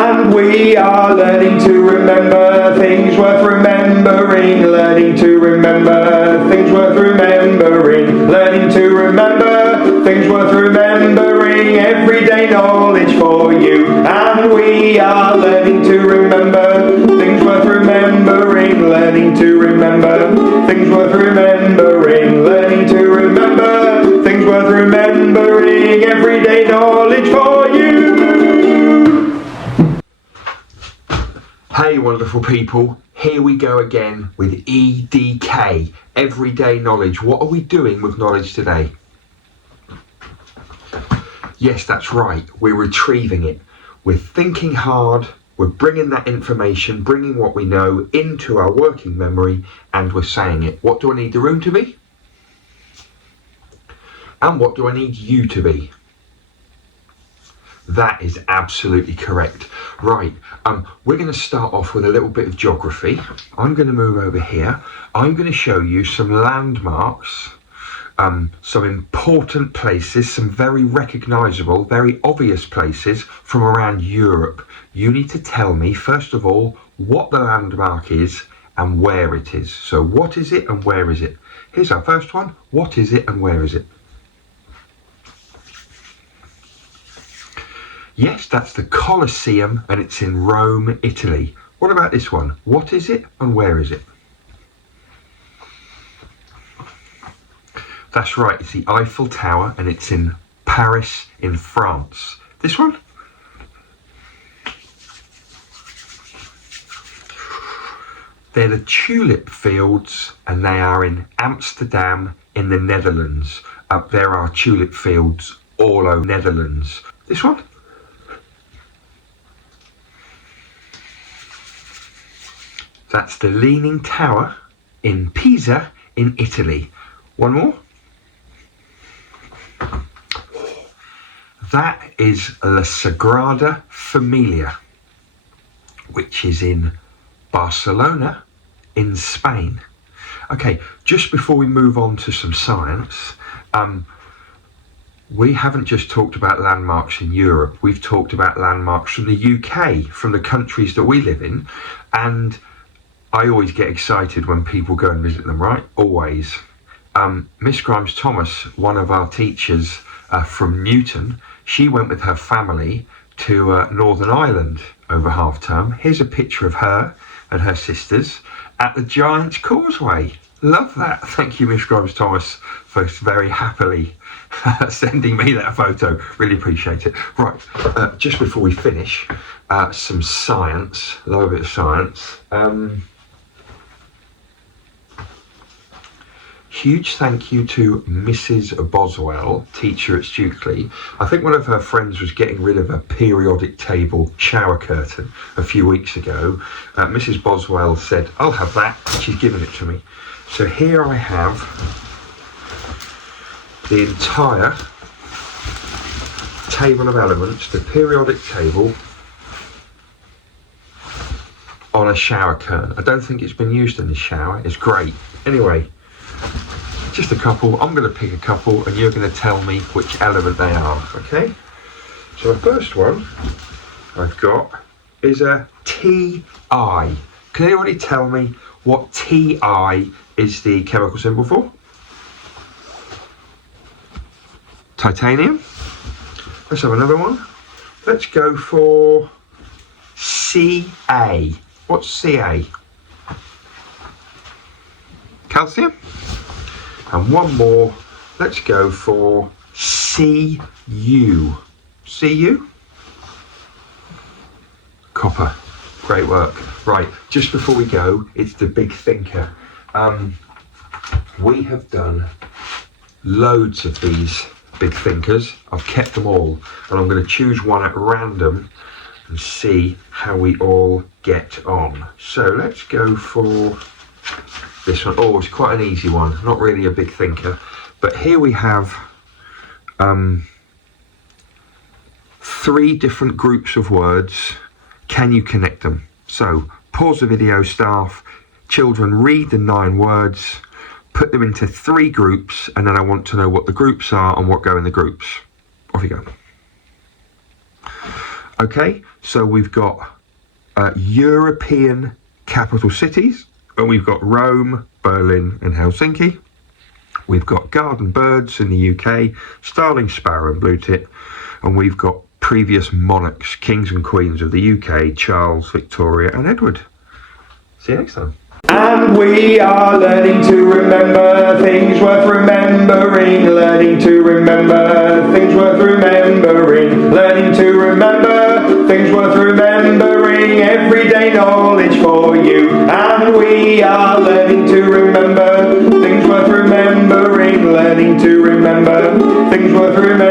And we are learning to remember things worth remembering, learning to remember things worth remembering, learning to remember things worth remembering, everyday knowledge for you. And we are learning to remember things worth remembering, learning to remember things worth remembering, learning to remember things worth remembering, everyday knowledge for you. Hey wonderful people, here we go again with EDK, Everyday Knowledge. What are we doing with knowledge today? Yes, that's right, we're retrieving it. We're thinking hard, we're bringing that information, bringing what we know into our working memory, and we're saying it. What do I need the room to be? And what do I need you to be? That is absolutely correct. Right, we're going to start off with a little bit of geography. I'm going to move over here. I'm going to show you some landmarks, some important places, some very recognisable, very obvious places from around Europe. You need to tell me, first of all, what the landmark is and where it is. So what is it and where is it? Here's our first one. What is it and where is it? Yes, that's the Colosseum, and it's in Rome, Italy. What about this one? What is it and where is it? That's right, it's the Eiffel Tower, and it's in Paris, in France. This one? They're the tulip fields, and they are in Amsterdam, in the Netherlands. There are tulip fields all over Netherlands. This one? That's the Leaning Tower in Pisa in Italy. One more. That is La Sagrada Familia, which is in Barcelona in Spain. Okay, just before we move on to some science, we haven't just talked about landmarks in Europe, we've talked about landmarks from the UK, from the countries that we live in, and I always get excited when people go and visit them, right? Always. Miss Grimes-Thomas, one of our teachers from Newton, she went with her family to Northern Ireland over half term. Here's a picture of her and her sisters at the Giant's Causeway. Love that. Thank you, Miss Grimes-Thomas, for very happily sending me that photo. Really appreciate it. Right, just before we finish, some science, a little bit of science. Huge thank you to Mrs. Boswell, teacher at Stukely. I think one of her friends was getting rid of a periodic table shower curtain a few weeks ago. Mrs. Boswell said, I'll have that. She's given it to me. So here I have the entire table of elements, the periodic table, on a shower curtain. I don't think it's been used in the shower. It's great. Anyway, just a couple. I'm going to pick a couple and you're going to tell me which element they are, okay? So the first one I've got is a Ti. Can anybody tell me what Ti is the chemical symbol for? Titanium. Let's have another one. Let's go for Ca. What's Ca? Calcium. And one more, let's go for Cu. Cu? Copper. Great work. Right, just before we go, it's the big thinker. We have done loads of these big thinkers. I've kept them all, and I'm going to choose one at random and see how we all get on. So let's go for this one. Oh, it's quite an easy one, not really a big thinker, but here we have 3 different groups of words. Can you connect them? So pause the video, staff, children, read the 9 words, put them into 3 groups, and then I want to know what the groups are and what go in the groups. Off you go. Okay, So we've got European capital cities, and we've got Rome, Berlin and Helsinki. We've got garden birds in the UK, starling, sparrow and blue tit, and we've got previous monarchs, kings and queens of the UK, Charles, Victoria and Edward. See you next time. And we are learning to remember things worth remembering, learning to remember things worth remembering, learning to remember things worth remembering, everyday knowledge for you. And we are learning to remember things worth remembering, learning to remember things worth remembering.